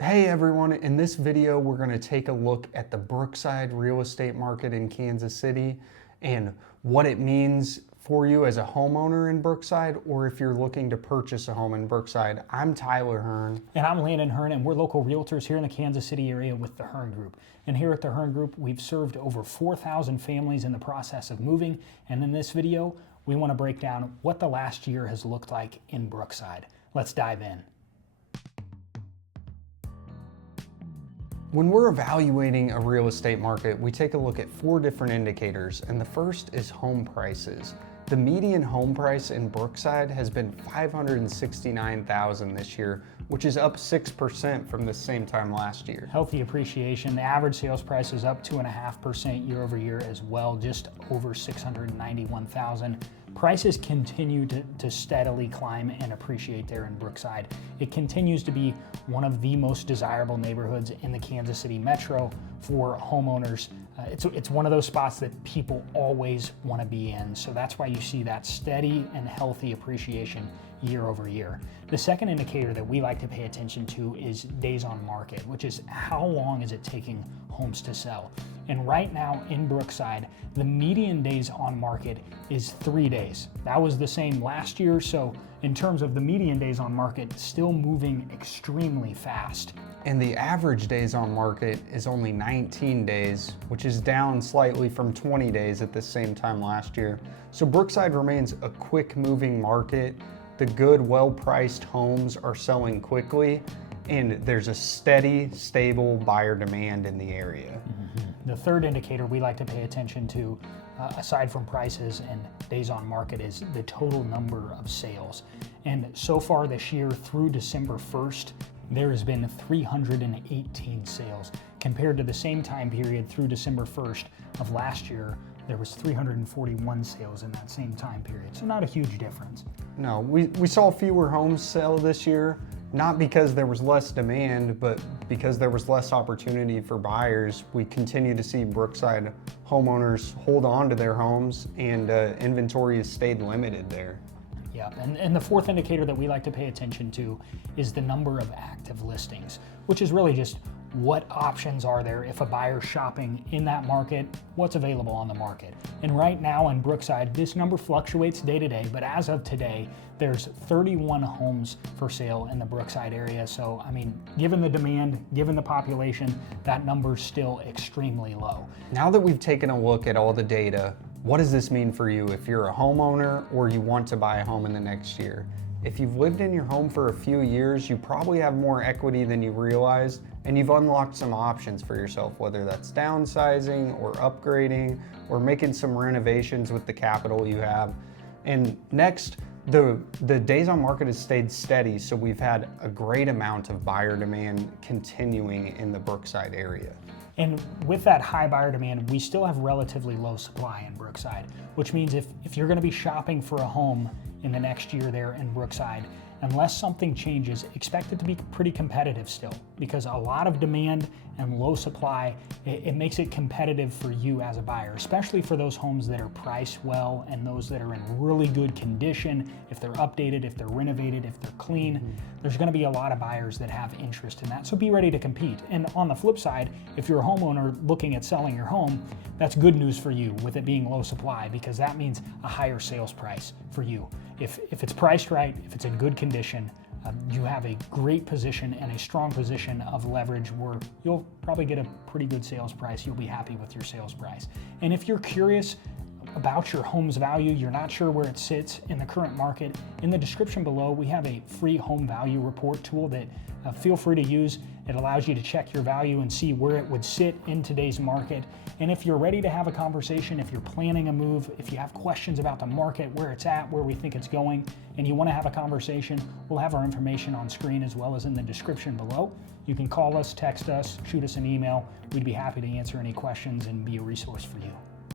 Hey everyone, in this video we're going to take a look at the Brookside real estate market in Kansas City and what it means for you as a homeowner in Brookside or if you're looking to purchase a home in Brookside. I'm Tyler Hearn. And I'm Landon Hearn, and we're local realtors here in the Kansas City area with the Hearn Group. And here at the Hearn Group, we've served over 4,000 families in the process of moving. And in this video, we want to break down what the last year has looked like in Brookside. Let's dive in. When we're evaluating a real estate market, we take a look at 4 different indicators, and the first is home prices. The median home price in Brookside has been $569,000 this year, which is up 6% from the same time last year. Healthy appreciation. The average sales price is up 2.5% year over year as well, just over $691,000. Prices continue to steadily climb and appreciate there in Brookside. It continues to be one of the most desirable neighborhoods in the Kansas City metro for homeowners. It's one of those spots that people always want to be in. So that's why you see that steady and healthy appreciation year over year. The second indicator that we like to pay attention to is days on market, which is how long is it taking homes to sell. And right now in Brookside, the median days on market is 3 days. That was the same last year. So in terms of the median days on market, still moving extremely fast. And the average days on market is only 19 days, which is down slightly from 20 days at the same time last year. So Brookside remains a quick moving market. The good, well-priced homes are selling quickly, and there's a steady, stable buyer demand in the area. The third indicator we like to pay attention to, aside from prices and days on market, is the total number of sales. And so far this year, through December 1st, there has been 318 sales. Compared to the same time period through December 1st of last year, there was 341 sales in that same time period. So not a huge difference. No, we saw fewer homes sell this year, not because there was less demand, but because there was less opportunity for buyers. We continue to see Brookside homeowners hold on to their homes, and inventory has stayed limited there. Yeah, and the fourth indicator that we like to pay attention to is the number of active listings, which is really just what options are there if a buyer's shopping in that market, what's available on the market. And right now in Brookside, this number fluctuates day to day, but as of today, there's 31 homes for sale in the Brookside area. So, I mean, given the demand, given the population, that number's still extremely low. Now that we've taken a look at all the data, what does this mean for you if you're a homeowner or you want to buy a home in the next year? If you've lived in your home for a few years, you probably have more equity than you realize, and you've unlocked some options for yourself, whether that's downsizing or upgrading or making some renovations with the capital you have. And next, the days on market has stayed steady, so we've had a great amount of buyer demand continuing in the Brookside area. And with that high buyer demand, we still have relatively low supply in Brookside, which means if you're going to be shopping for a home in the next year there in Brookside, unless something changes, expect it to be pretty competitive still, because a lot of demand and low supply, it makes it competitive for you as a buyer, especially for those homes that are priced well and those that are in really good condition. If they're updated, if they're renovated, if they're clean, there's going to be a lot of buyers that have interest in that. So be ready to compete. And on the flip side, if you're a homeowner looking at selling your home, that's good news for you with it being low supply, because that means a higher sales price for you. If it's priced right, if it's in good condition, you have a great position and a strong position of leverage where you'll probably get a pretty good sales price. You'll be happy with your sales price. And if you're curious about your home's value, you're not sure where it sits in the current market, in the description below, we have a free home value report tool that feel free to use. It allows you to check your value and see where it would sit in today's market. And if you're ready to have a conversation, if you're planning a move, if you have questions about the market, where it's at, where we think it's going, and you want to have a conversation, we'll have our information on screen as well as in the description below. You can call us, text us, shoot us an email. We'd be happy to answer any questions and be a resource for you.